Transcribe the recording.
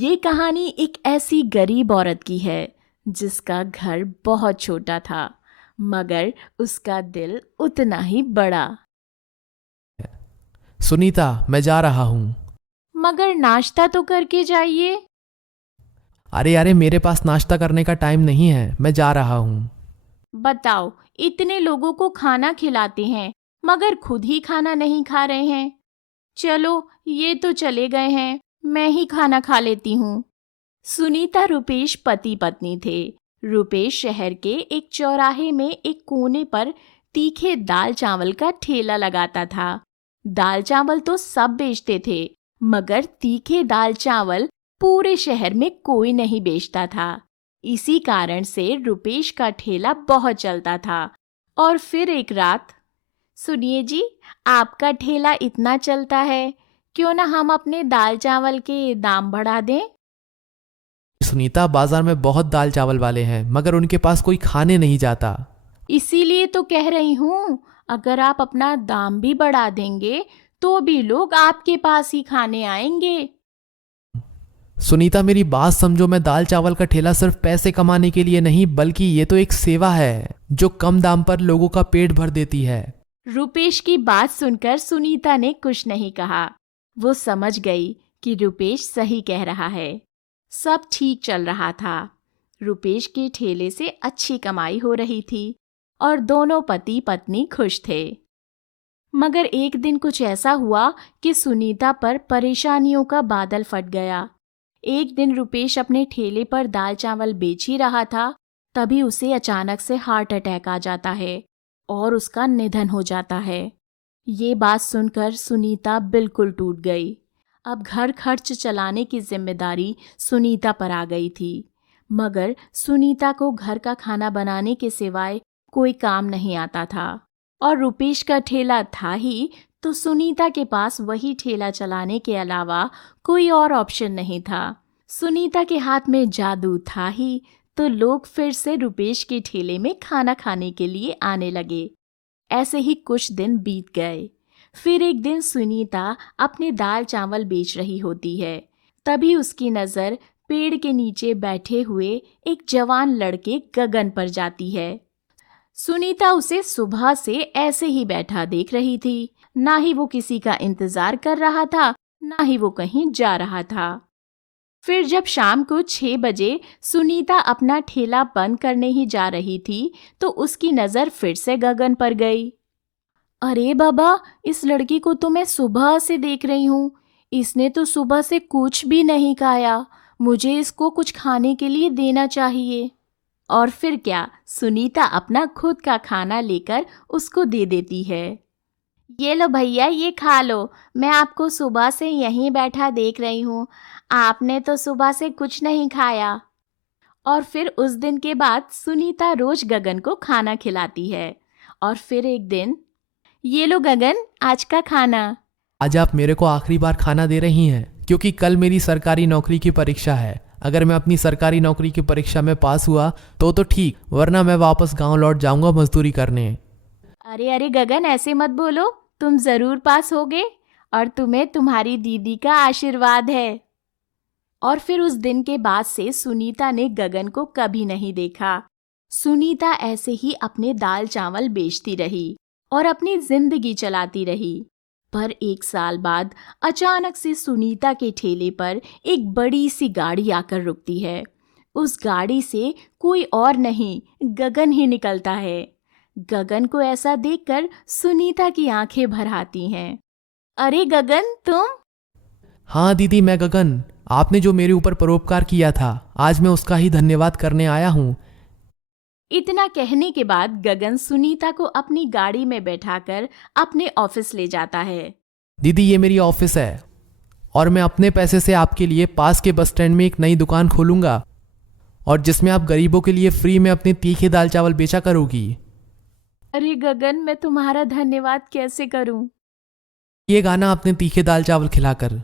ये कहानी एक ऐसी गरीब औरत की है जिसका घर बहुत छोटा था, मगर उसका दिल उतना ही बड़ा। सुनीता, मैं जा रहा हूँ। मगर नाश्ता तो करके जाइए। अरे अरे, मेरे पास नाश्ता करने का टाइम नहीं है, मैं जा रहा हूँ। बताओ, इतने लोगों को खाना खिलाते हैं मगर खुद ही खाना नहीं खा रहे हैं। चलो, ये तो चले गए हैं, मैं ही खाना खा लेती हूँ। सुनीता रुपेश पति पत्नी थे। रुपेश शहर के एक चौराहे में एक कोने पर तीखे दाल चावल का ठेला लगाता था। दाल चावल तो सब बेचते थे, मगर तीखे दाल चावल पूरे शहर में कोई नहीं बेचता था। इसी कारण से रुपेश का ठेला बहुत चलता था। और फिर एक रात, सुनिए जी, आपका ठेला इतना चलता है, क्यों ना हम अपने दाल चावल के दाम बढ़ा दें। सुनीता, बाजार में बहुत दाल चावल वाले हैं, मगर उनके पास कोई खाने नहीं जाता। इसीलिए तो कह रही हूँ, अगर आप अपना दाम भी बढ़ा देंगे तो भी लोग आपके पास ही खाने आएंगे। सुनीता, मेरी बात समझो। मैं दाल चावल का ठेला सिर्फ पैसे कमाने के लिए नहीं, बल्कि ये तो एक सेवा है जो कम दाम पर लोगों का पेट भर देती है। रुपेश की बात सुनकर सुनीता ने कुछ नहीं कहा। वो समझ गई कि रुपेश सही कह रहा है। सब ठीक चल रहा था। रुपेश के ठेले से अच्छी कमाई हो रही थी और दोनों पति पत्नी खुश थे। मगर एक दिन कुछ ऐसा हुआ कि सुनीता पर परेशानियों का बादल फट गया। एक दिन रुपेश अपने ठेले पर दाल चावल बेच ही रहा था, तभी उसे अचानक से हार्ट अटैक आ जाता है और उसका निधन हो जाता है। ये बात सुनकर सुनीता बिल्कुल टूट गई। अब घर खर्च चलाने की जिम्मेदारी सुनीता पर आ गई थी, मगर सुनीता को घर का खाना बनाने के सिवाय कोई काम नहीं आता था। और रुपेश का ठेला था ही, तो सुनीता के पास वही ठेला चलाने के अलावा कोई और ऑप्शन नहीं था। सुनीता के हाथ में जादू था ही, तो लोग फिर से रुपेश के ठेले में खाना खाने के लिए आने लगे। ऐसे ही कुछ दिन बीत गए। फिर एक दिन सुनीता अपने दाल चावल बेच रही होती है। तभी उसकी नज़र पेड़ के नीचे बैठे हुए एक जवान लड़के गगन पर जाती है। सुनीता उसे सुबह से ऐसे ही बैठा देख रही थी। ना ही वो किसी का इंतजार कर रहा था, ना ही वो कहीं जा रहा था। फिर जब शाम को 6 बजे सुनीता अपना ठेला बंद करने ही जा रही थी, तो उसकी नज़र फिर से गगन पर गई। अरे बाबा, इस लड़की को तो मैं सुबह से देख रही हूँ। इसने तो सुबह से कुछ भी नहीं खाया। मुझे इसको कुछ खाने के लिए देना चाहिए। और फिर क्या, सुनीता अपना खुद का खाना लेकर उसको दे देती है। ये लो भैया, ये खा लो। मैं आपको सुबह से यहीं बैठा देख रही हूँ। आपने तो सुबह से कुछ नहीं खाया। और फिर उस दिन के बाद सुनीता रोज गगन को खाना खिलाती है। और फिर एक दिन, ये लो गगन, आज का खाना। आज आप मेरे को आखिरी बार खाना दे रही हैं, क्योंकि कल मेरी सरकारी नौकरी की परीक्षा है। अगर मैं अपनी सरकारी नौकरी की परीक्षा में पास हुआ तो ठीक, वरना मैं वापस गांव लौट जाऊंगा मजदूरी करने। अरे अरे गगन, ऐसे मत बोलो। तुम जरूर पास होगे और तुम्हें तुम्हारी दीदी का आशीर्वाद है। और फिर उस दिन के बाद से सुनीता ने गगन को कभी नहीं देखा। सुनीता ऐसे ही अपने दाल चावल बेचती रही और अपनी जिंदगी चलाती रही। पर 1 साल बाद अचानक से सुनीता के ठेले पर एक बड़ी सी गाड़ी आकर रुकती है। उस गाड़ी से कोई और नहीं, गगन ही निकलता है। गगन को ऐसा देखकर सुनीता की आंखें भर आती हैं। अरे गगन, तुम? हाँ दीदी, मैं गगन। आपने जो मेरे ऊपर परोपकार किया था, आज मैं उसका ही धन्यवाद करने आया हूँ। इतना कहने के बाद गगन सुनीता को अपनी गाड़ी में बैठाकर अपने ऑफिस ले जाता है। दीदी, ये मेरी ऑफिस है और मैं अपने पैसे से आपके लिए पास के बस स्टैंड में एक नई दुकान खोलूंगा, और जिसमें आप गरीबों के लिए फ्री में अपने तीखे दाल चावल बेचा करोगी। अरे गगन, मैं तुम्हारा धन्यवाद कैसे करूं? ये गाना अपने तीखे दाल चावल खिलाकर।